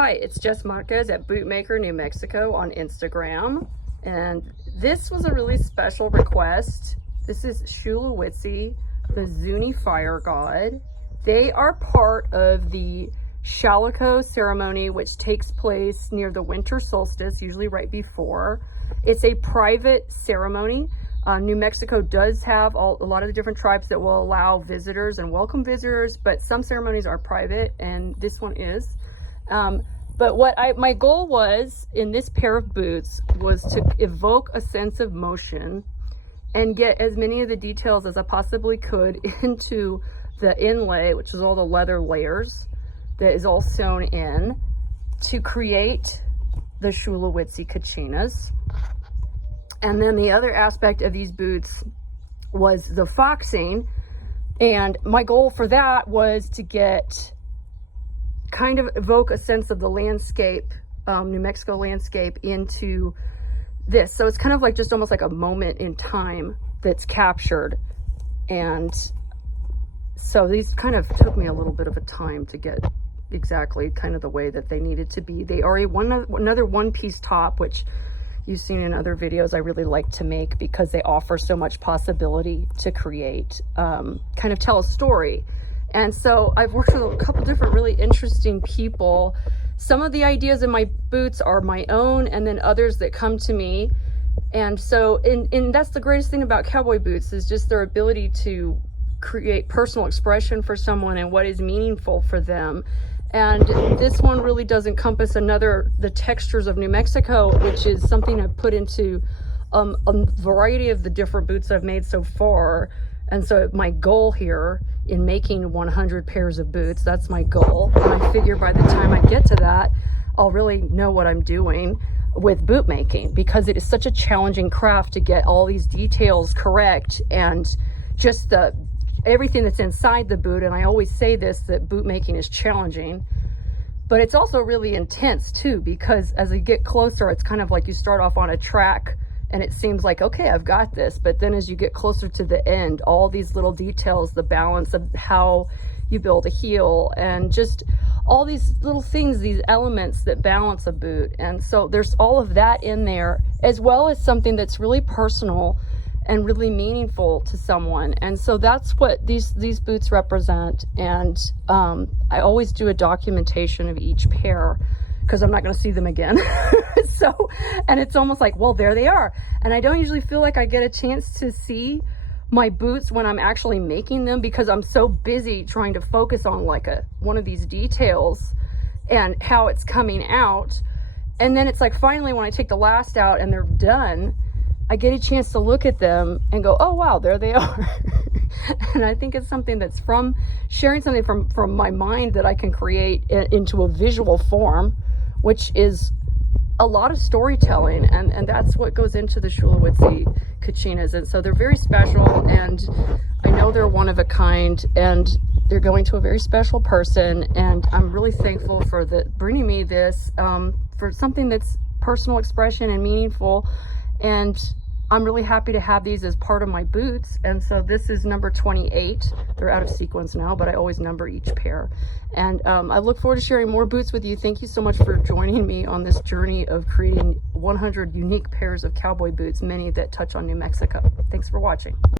Hi, it's Jes Márquez at Bootmaker, New Mexico on Instagram. And this was a really special request. This is Shulawitsi, the Zuni Fire God. They are part of the Shulawitsi ceremony, which takes place near the winter solstice, usually right before. It's a private ceremony. New Mexico does have a lot of the different tribes that will allow visitors and welcome visitors, but some ceremonies are private, and this one is. But what my goal was in this pair of boots was to evoke a sense of motion and get as many of the details as I possibly could into the inlay, which is all the leather layers that is all sewn in, to create the Shulawitsi kachinas. And then the other aspect of these boots was the foxing, and my goal for that was to get kind of evoke a sense of the landscape, New Mexico landscape, into this. So it's kind of like just almost like a moment in time that's captured. And so these kind of took me a little bit of a time to get exactly kind of the way that they needed to be. They are another one-piece top, which you've seen in other videos I really like to make because they offer so much possibility to create, kind of tell a story. And so I've worked with a couple different really interesting people. Some of the ideas in my boots are my own, and then others that come to me. And so, and that's the greatest thing about cowboy boots, is just their ability to create personal expression for someone and what is meaningful for them. And this one really does encompass the textures of New Mexico, which is something I've put into a variety of the different boots I've made so far. And so my goal here in making 100 pairs of boots, that's my goal. And I figure by the time I get to that, I'll really know what I'm doing with boot making, because it is such a challenging craft to get all these details correct, and just everything that's inside the boot. And I always say this, that boot making is challenging, but it's also really intense too, because as you get closer, it's kind of like you start off on a track and it seems like, okay, I've got this. But then as you get closer to the end, all these little details, the balance of how you build a heel, and just all these little things, these elements that balance a boot. And so there's all of that in there, as well as something that's really personal and really meaningful to someone. And so that's what these boots represent. And I always do a documentation of each pair, because I'm not going to see them again. So, and it's almost like, well, there they are. And I don't usually feel like I get a chance to see my boots when I'm actually making them, because I'm so busy trying to focus on like one of these details and how it's coming out. And then it's like, finally, when I take the last out and they're done, I get a chance to look at them and go, oh wow, there they are. And I think it's something that's from sharing something from my mind that I can create into a visual form, which is a lot of storytelling, and that's what goes into the Shulawitsi kachinas. And so they're very special, and I know they're one of a kind, and they're going to a very special person. And I'm really thankful for bringing me this, for something that's personal expression and meaningful. And I'm really happy to have these as part of my boots. And so this is number 28. They're out of sequence now, but I always number each pair. And I look forward to sharing more boots with you. Thank you so much for joining me on this journey of creating 100 unique pairs of cowboy boots, many that touch on New Mexico. Thanks for watching.